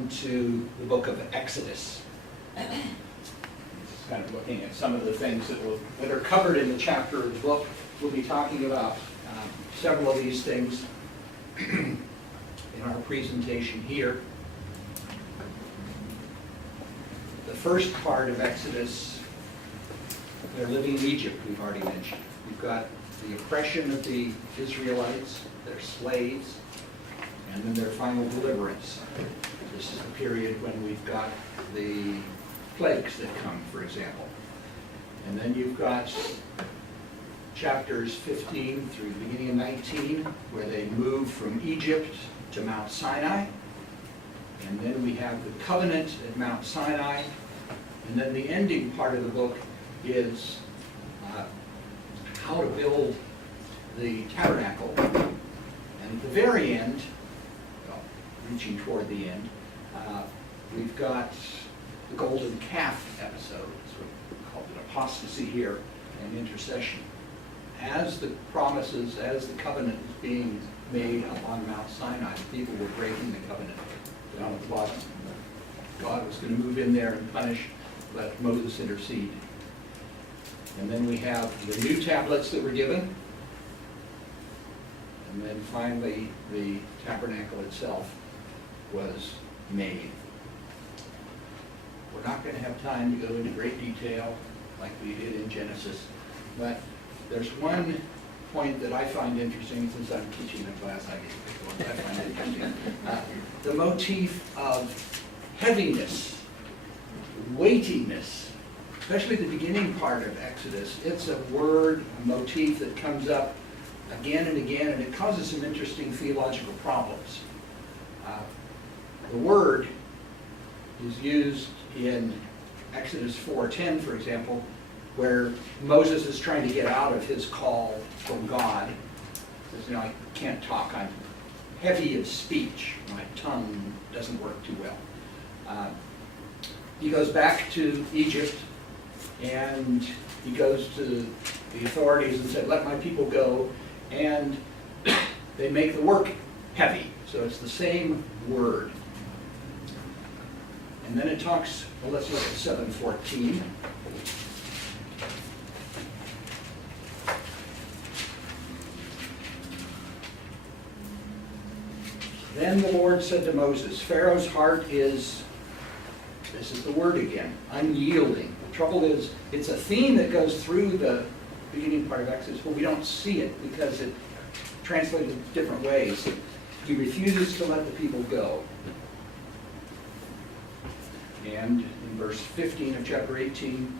on to the book of Exodus. Just kind of looking at some of the things that are covered in the chapter of the book. We'll be talking about several of these things in our presentation here. The first part of Exodus, they're living in Egypt, we've already mentioned. We've got the oppression of the Israelites, their slaves, and then their final deliverance. This is the period when we've got the plagues that come, for example. And then you've got chapters 15 through the beginning of 19, where they move from Egypt to Mount Sinai. And then we have the covenant at Mount Sinai. And then the ending part of the book is how to build the tabernacle. And at the very end, well, reaching toward the end, we've got the golden calf episode. It's called an apostasy here and intercession. As the promises, as the covenant is being made up on Mount Sinai, people were breaking the covenant down at the bottom. God was going to move in there and punish, let Moses intercede. And then we have the new tablets that were given. And then finally, the tabernacle itself was made. We're not going to have time to go into great detail like we did in Genesis, but there's one point that I find interesting, since I'm teaching a class, I find it interesting. The motif of heaviness, weightiness, especially the beginning part of Exodus. It's a word, a motif that comes up again and again, and it causes some interesting theological problems. The word is used in Exodus 4:10, for example, where Moses is trying to get out of his call from God. He says, I can't talk, I'm heavy of speech, my tongue doesn't work too well. He goes back to Egypt, and he goes to the authorities and said, let my people go, and they make the work heavy. So it's the same word. And then it talks, well, let's look at 7:14. Then the Lord said to Moses, Pharaoh's heart is, this is the word again, unyielding. The trouble is, it's a theme that goes through the beginning part of Exodus, but we don't see it because it's translated different ways. He refuses to let the people go. And in verse 15 of chapter 18,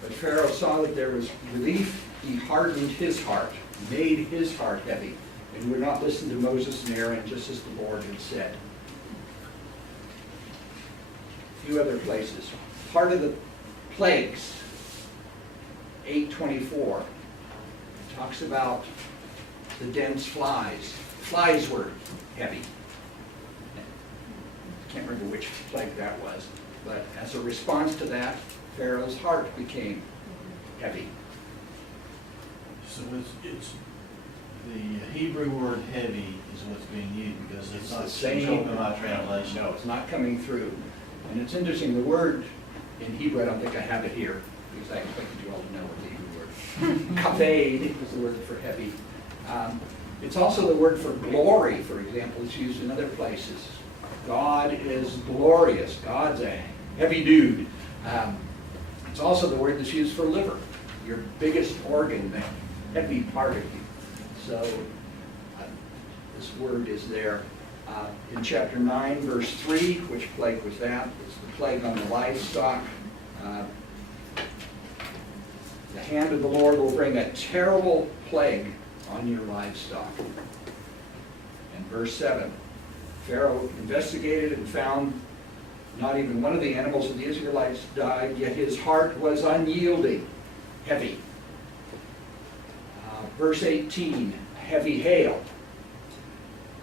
but Pharaoh saw that there was relief, he hardened his heart, made his heart heavy, and would not listen to Moses and Aaron, just as the Lord had said. A few other places. Part of the plagues, 8:24, talks about the dense flies. Flies were heavy. I can't remember which plague that was, but as a response to that, Pharaoh's heart became heavy. So it's the Hebrew word heavy is what's being used, because it's not the same. showing in my translation. No, it's not coming through. And it's interesting, the word in Hebrew, I don't think I have it here, because I expected you all to know what the Hebrew word. Kaved is the word for heavy. It's also the word for glory, for example. It's used in other places. God is glorious. God's a heavy dude. It's also the word that's used for liver, your biggest organ, the heavy part of you. So this word is there. In chapter 9, verse 3, which plague was that? It's the plague on the livestock. The hand of the Lord will bring a terrible plague on your livestock. And verse 7, Pharaoh investigated and found not even one of the animals of the Israelites died, yet his heart was unyielding, heavy. Verse 18, heavy hail,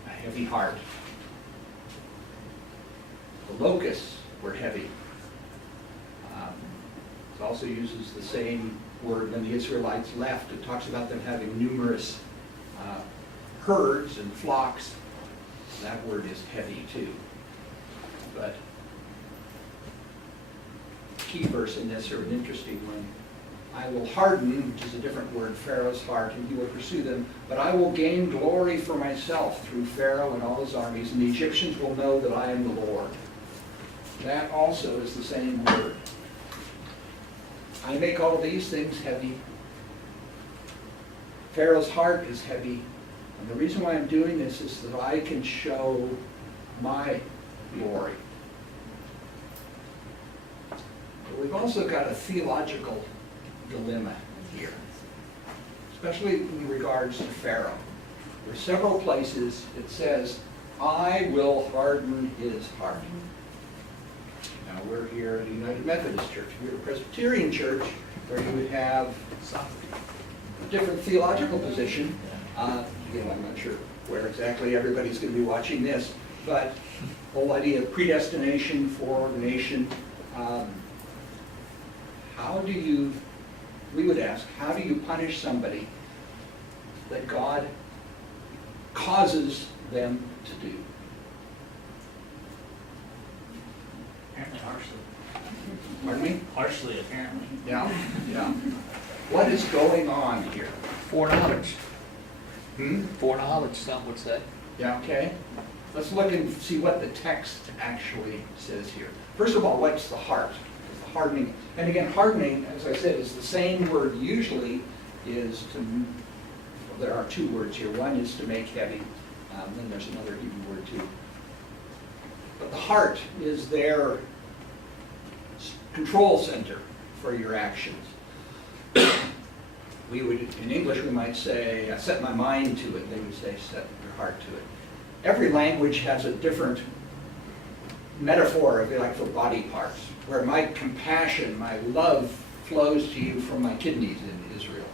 a heavy heart. The locusts were heavy. It also uses the same word when the Israelites left. It talks about them having numerous herds and flocks. That word is heavy too. But key verse in this, or an interesting one. I will harden, which is a different word, Pharaoh's heart, and he will pursue them, but I will gain glory for myself through Pharaoh and all his armies, and the Egyptians will know that I am the Lord. That also is the same word. I make all these things heavy. Pharaoh's heart is heavy. And the reason why I'm doing this is that I can show my glory. But we've also got a theological dilemma here, especially in regards to Pharaoh. There are several places it says, I will harden his heart. Now we're here at a United Methodist Church. We're a Presbyterian church where you would have a different theological position. Again, I'm not sure where exactly everybody's going to be watching this, but the whole idea of predestination, foreordination, we would ask, how do you punish somebody that God causes them to do? Apparently harshly. Pardon me? Harshly, apparently. Yeah, yeah. What is going on here? Foreknowledge. Hmm? Foreknowledge, some would say. Yeah, okay. Let's look and see what the text actually says here. First of all, what's the heart? The hardening. And again, hardening, as I said, is the same word usually is to, well, there are two words here. One is to make heavy, then there's another Hebrew word too. But the heart is their control center for your actions. We would, in English, we might say, I set my mind to it. They would say, set your heart to it. Every language has a different metaphor, if you like, for body parts, where my compassion, my love flows to you from my kidneys in Israel.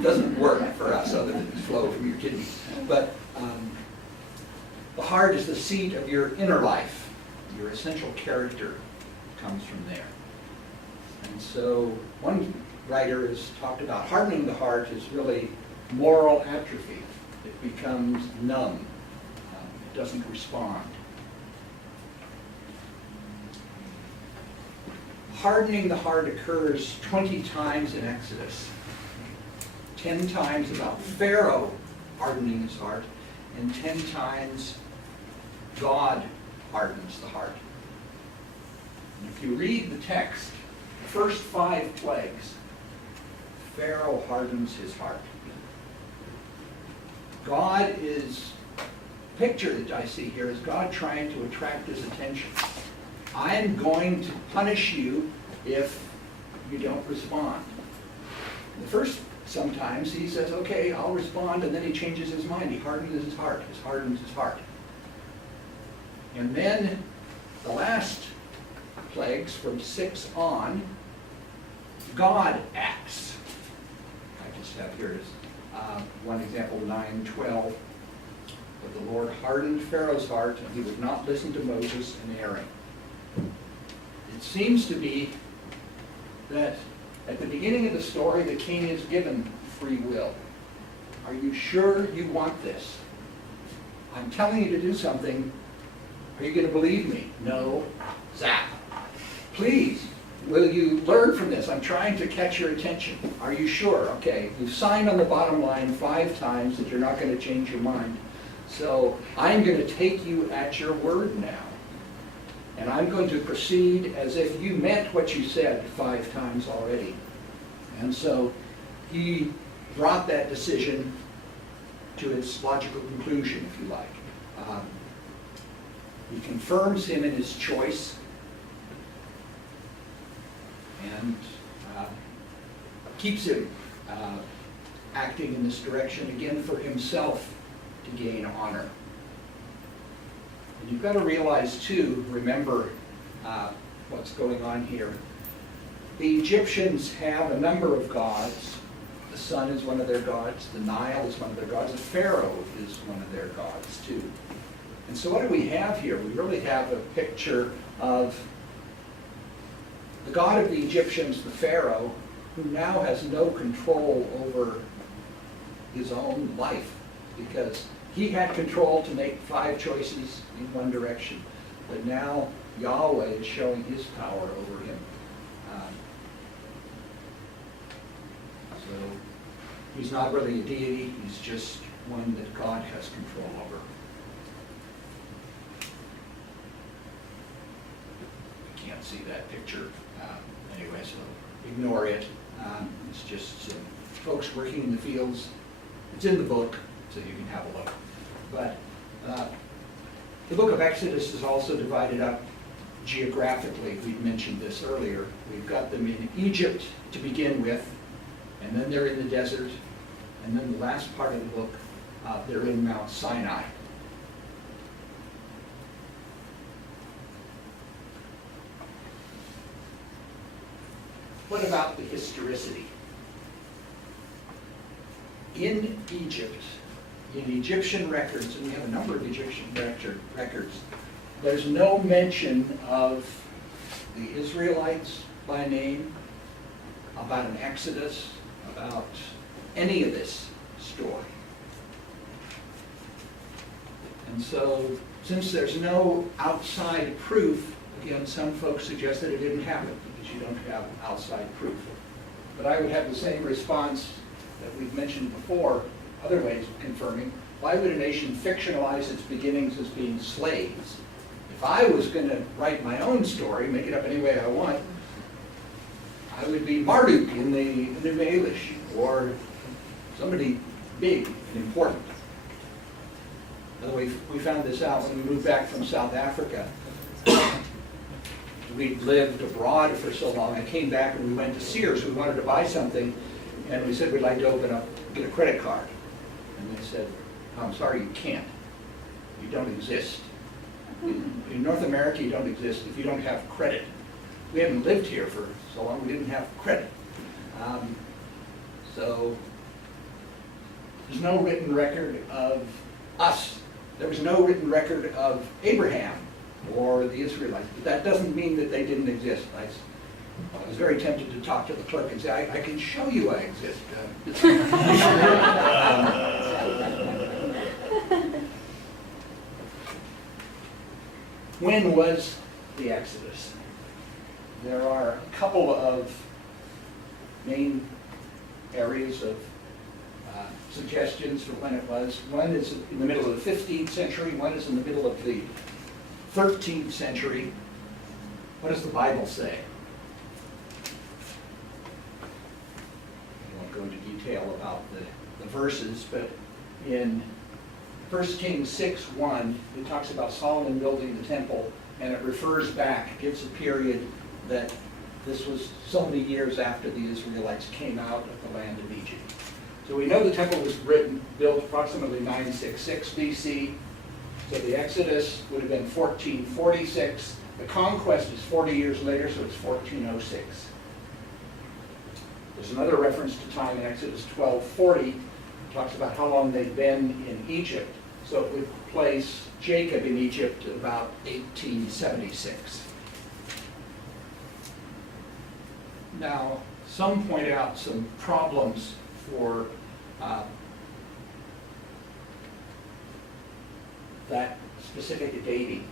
Doesn't work for us other than to flow from your kidneys. But the heart is the seat of your inner life. Your essential character comes from there. And so one writer has talked about hardening the heart is really moral atrophy. It becomes numb. It doesn't respond. Hardening the heart occurs 20 times in Exodus. 10 times about Pharaoh hardening his heart, and 10 times God hardens the heart. And if you read the text, the first 5 plagues, Pharaoh hardens his heart. God is, picture that I see here is God trying to attract his attention. I'm going to punish you if you don't respond. The first, sometimes he says, okay, I'll respond, and then he changes his mind. He hardens his heart. Hardens his heart. And then the last plagues from 6 on, God acts. I just have here is one example, 9:12. But the Lord hardened Pharaoh's heart, and he would not listen to Moses and Aaron. It seems to be that at the beginning of the story, the king is given free will. Are you sure you want this? I'm telling you to do something. Are you going to believe me? No. Zap. Please, will you learn from this? I'm trying to catch your attention. Are you sure? Okay, you've signed on the bottom line 5 times that you're not going to change your mind. So I'm going to take you at your word now. And I'm going to proceed as if you meant what you said 5 times already. And so he brought that decision to its logical conclusion, if you like. He confirms him in his choice and keeps him acting in this direction, again, for himself to gain honor. And you've got to realize, too, remember what's going on here. The Egyptians have a number of gods. The sun is one of their gods. The Nile is one of their gods. The Pharaoh is one of their gods, too. And so what do we have here? We really have a picture of the god of the Egyptians, the Pharaoh, who now has no control over his own life. because he had control to make 5 choices in one direction, but now Yahweh is showing his power over him. So he's not really a deity, he's just one that God has control over. You can't see that picture anyway, so ignore it. It's just some folks working in the fields. It's in the book, so you can have a look. But the book of Exodus is also divided up geographically. We mentioned this earlier. We've got them in Egypt to begin with, and then they're in the desert, and then the last part of the book, they're in Mount Sinai. What about the historicity? In Egypt, in Egyptian records, and we have a number of Egyptian records, there's no mention of the Israelites by name, about an exodus, about any of this story. And so, since there's no outside proof, again, some folks suggest that it didn't happen because you don't have outside proof. But I would have the same response that we've mentioned before, other ways of confirming. Why would a nation fictionalize its beginnings as being slaves? If I was going to write my own story, make it up any way I want, I would be Marduk in the New English, or somebody big and important. By the way, we found this out when we moved back from South Africa. We'd lived abroad for so long. I came back and we went to Sears. We wanted to buy something, and we said we'd like to get a credit card. And they said, "Oh, I'm sorry, you can't. You don't exist. In North America, you don't exist if you don't have credit." We haven't lived here for so long, we didn't have credit. So there's no written record of us. There was no written record of Abraham or the Israelites. But that doesn't mean that they didn't exist. I was very tempted to talk to the clerk and say, I can show you I exist. When was the Exodus? There are a couple of main areas of suggestions for when it was. One is in the middle of the 15th century, one is in the middle of the 13th century. What does the Bible say? I won't go into detail about the verses, but in 1 Kings 6:1, it talks about Solomon building the temple, and it refers back, gives a period that this was so many years after the Israelites came out of the land of Egypt. So we know the temple was built approximately 966 BC. So the Exodus would have been 1446. The conquest is 40 years later, so it's 1406. There's another reference to time in Exodus 12:40. It talks about how long they'd been in Egypt. So it would place Jacob in Egypt at about 1876. Now, some point out some problems for that specific dating.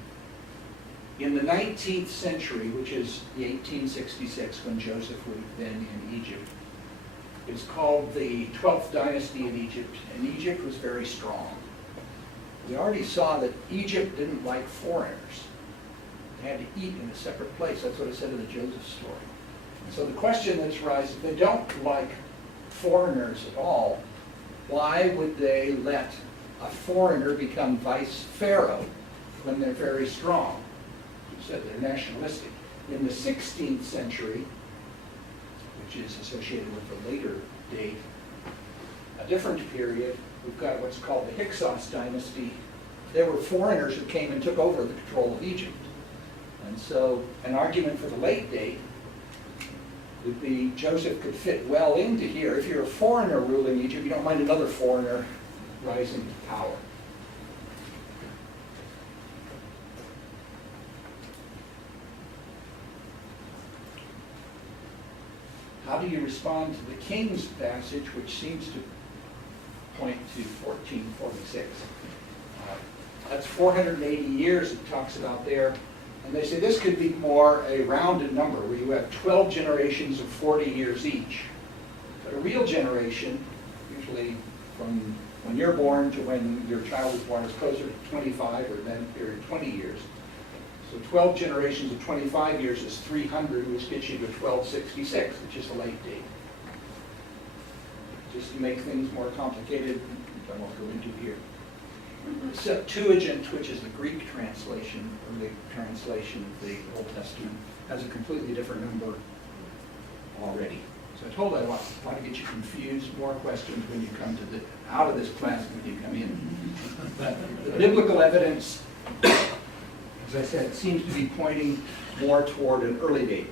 In the 19th century, which is the 1866 when Joseph would have been in Egypt, it's called the 12th dynasty in Egypt, and Egypt was very strong. We already saw that Egypt didn't like foreigners. They had to eat in a separate place. That's what it said in the Joseph story. And so the question that's rising, if they don't like foreigners at all, why would they let a foreigner become vice pharaoh when they're very strong? You said they're nationalistic. In the 16th century, which is associated with the later date, a different period, we've got what's called the Hyksos dynasty. There were foreigners who came and took over the control of Egypt. And so an argument for the late date would be Joseph could fit well into here. If you're a foreigner ruling Egypt, you don't mind another foreigner rising to power. How do you respond to the king's passage, which seems to point to 1446. That's 480 years it talks about there. And they say this could be more a rounded number, where you have 12 generations of 40 years each. But a real generation, usually from when you're born to when your child is born, is closer to 25, or then period 20 years. So 12 generations of 25 years is 300, which gets you to 1266, which is the late date. Just to make things more complicated, I won't go into here. The Septuagint, which is the Greek translation, or the translation of the Old Testament, has a completely different number already. So I told you I want to get you confused, more questions when you come to out of this class than when you come in. But the biblical evidence, as I said, seems to be pointing more toward an early date.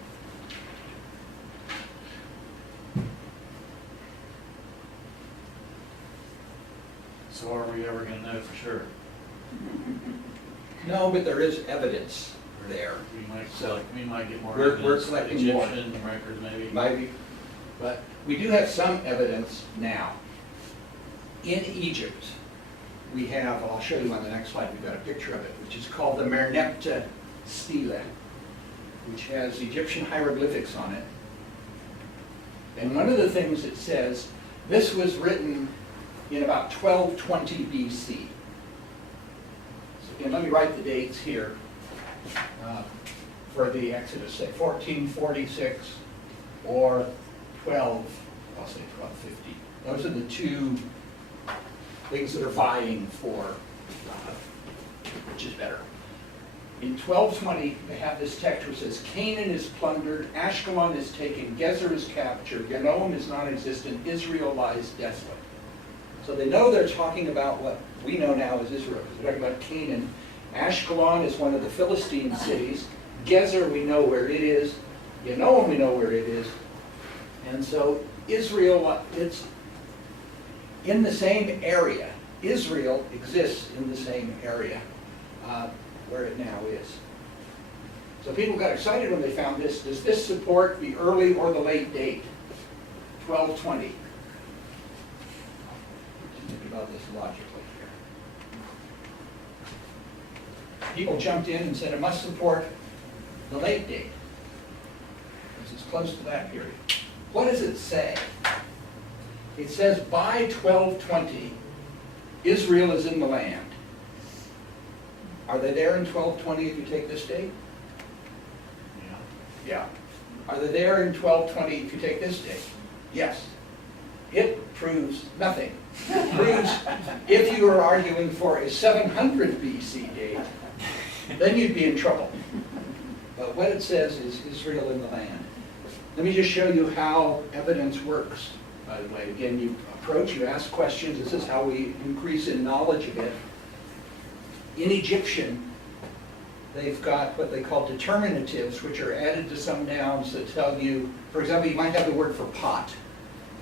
So are we ever gonna know for sure? No, but there is evidence there. We might get more We're evidence, collecting more. Egyptian records maybe. Maybe, but we do have some evidence now. In Egypt, we have, I'll show you on the next slide, we've got a picture of it, which is called the Merneptah stele, which has Egyptian hieroglyphics on it. And one of the things it says, this was written in about 1220 BC. So again, let me write the dates here for the Exodus, say 1446 or 12, I'll say 1250. Those are the two things that are vying for which is better. In 1220, they have this text which says, Canaan is plundered, Ashkelon is taken, Gezer is captured, Genoam is non-existent, Israel lies desolate. So they know they're talking about what we know now as Israel, because they're talking about Canaan. Ashkelon is one of the Philistine cities. Gezer, we know where it is. Genoam, we know where it is. And so Israel, it's in the same area. Israel exists in the same area where it now is. So people got excited when they found this. Does this support the early or the late date? 1220. Think about this logically here. People jumped in and said it must support the late date, because it's close to that period. What does it say? It says by 1220, Israel is in the land. Are they there in 1220 if you take this date? Yeah. Are they there in 1220 if you take this date? Yes. It proves nothing. It proves if you are arguing for a 700 BC date, then you'd be in trouble. But what it says is Israel in the land. Let me just show you how evidence works, by the way. Again, you approach, you ask questions. This is how we increase in knowledge of it. In Egyptian, they've got what they call determinatives, which are added to some nouns that tell you, for example, you might have the word for pot.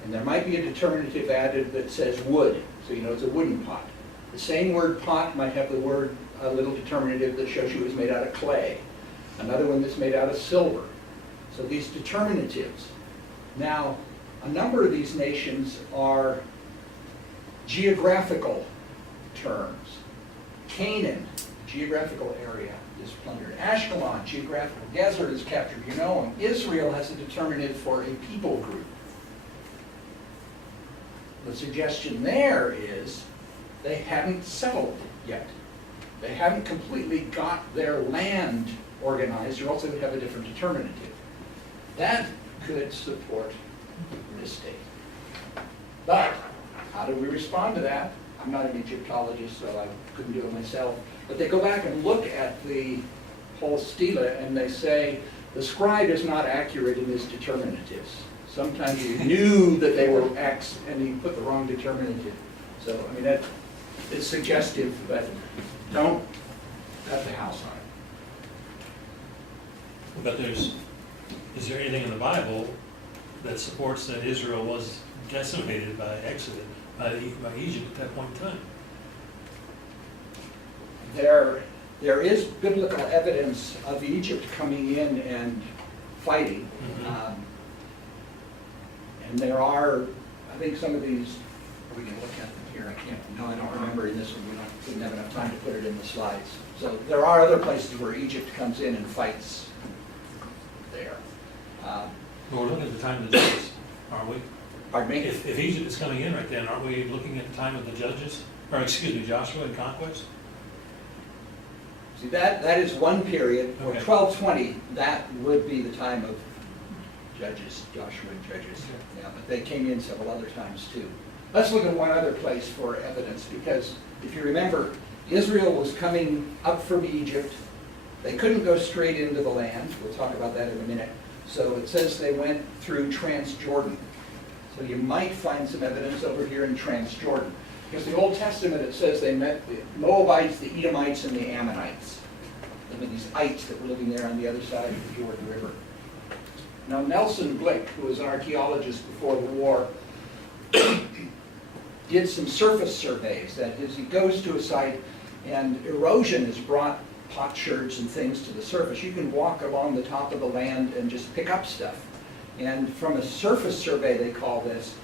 And there might be a determinative added that says wood, so you know it's a wooden pot. The same word pot might have the word, a little determinative that shows you it's made out of clay. Another one that's made out of silver. So these determinatives. Now, a number of these nations are geographical terms. Canaan, geographical area, is plundered. Ashkelon, geographical. Gezer is captured. You know them. Israel has a determinative for a people group. The suggestion there is they hadn't settled yet. They haven't completely got their land organized, or else they would have a different determinative. That could support this state. But how do we respond to that? I'm not an Egyptologist, so I couldn't do it myself. But they go back and look at the whole stela, and they say, the scribe is not accurate in his determinatives. Sometimes he knew that they were X, and he put the wrong determinative. So, I mean, that is suggestive, but don't cut the house on it. But is there anything in the Bible that supports that Israel was decimated by Exodus, by Egypt at that point in time? There is biblical evidence of Egypt coming in and fighting. Mm-hmm. And there are, I think some of these, we can look at them here, I can't, no, I don't remember in this one, didn't have enough time to put it in the slides. So there are other places where Egypt comes in and fights there. Well, we're looking at the time of the judges, aren't we? Pardon me? If Egypt is coming in right then, aren't we looking at the time of the judges? Or, excuse me, Joshua and conquest? See, that is one period, or Okay. 1220, that would be the time of Judges, Joshua and Judges. Okay. Yeah, but they came in several other times too. Let's look at one other place for evidence, because if you remember, Israel was coming up from Egypt. They couldn't go straight into the land. We'll talk about that in a minute. So it says they went through Transjordan. So you might find some evidence over here in Transjordan. Because the Old Testament, it says they met the Moabites, the Edomites, and the Ammonites. There were these ites that were living there on the other side of the Jordan River. Now, Nelson Blick, who was an archaeologist before the war, did some surface surveys. That is, he goes to a site and erosion has brought potsherds and things to the surface. You can walk along the top of the land and just pick up stuff. And from a surface survey, they call this,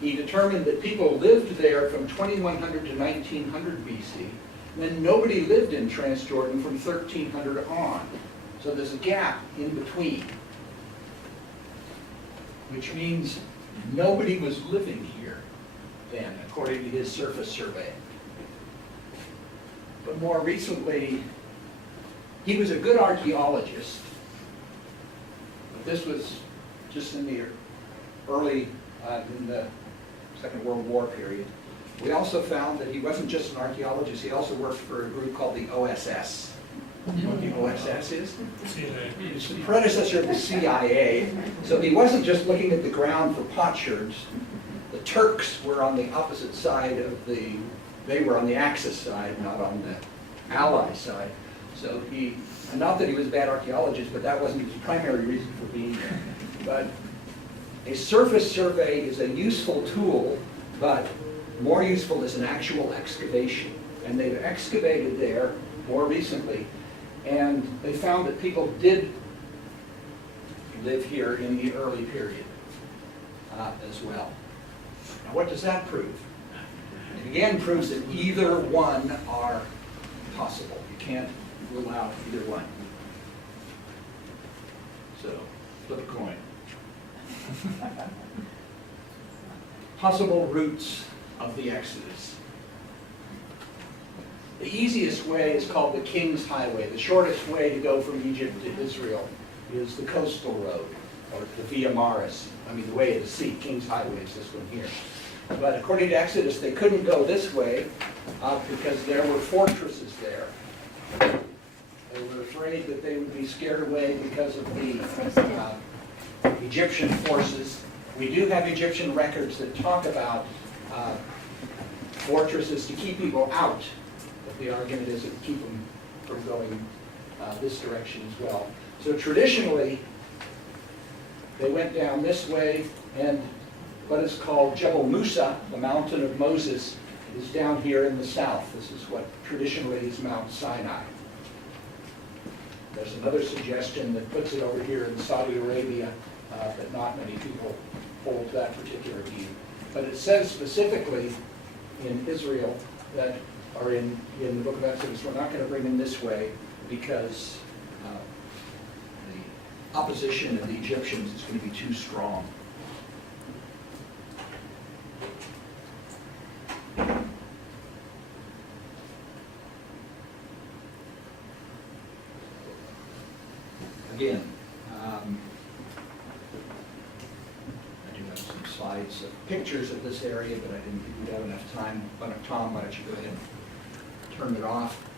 he determined that people lived there from 2100 to 1900 BC. And then nobody lived in Transjordan from 1300 on. So there's a gap in between, which means nobody was living here then, according to his surface survey. But more recently, he was a good archaeologist, but this was just in the early, in the Second World War period. We also found that he wasn't just an archaeologist, he also worked for a group called the OSS. You know what the OSS is? CIA. It's the predecessor of the CIA. So he wasn't just looking at the ground for potsherds. The Turks were on the opposite side of they were on the Axis side, not on the Ally side. So and not that he was a bad archaeologist, but that wasn't his primary reason for being there. But a surface survey is a useful tool, but more useful is an actual excavation. And they've excavated there more recently, and they found that people did live here in the early period as well. Now, what does that prove? It again proves that either one are possible. You can't rule out either one. So, flip a coin. Possible routes of the Exodus. The easiest way is called the King's Highway. The shortest way to go from Egypt to Israel is the coastal road, or the Via Maris. I mean, the way of the sea. King's Highway is this one here. But according to Exodus, they couldn't go this way because there were fortresses there. They were afraid that they would be scared away because of the Egyptian forces. We do have Egyptian records that talk about fortresses to keep people out. But the argument is to keep them from going this direction as well. So traditionally, they went down this way, and what is called Jebel Musa, the mountain of Moses, is down here in the south. This is what traditionally is Mount Sinai. There's another suggestion that puts it over here in Saudi Arabia, but not many people hold that particular view. But it says specifically in Israel that, or in the book of Exodus, we're not going to bring them this way because the opposition of the Egyptians is going to be too strong. Again, I do have some slides of pictures of this area, but I didn't think we'd have enough time. But Tom, why don't you go ahead and turn it off?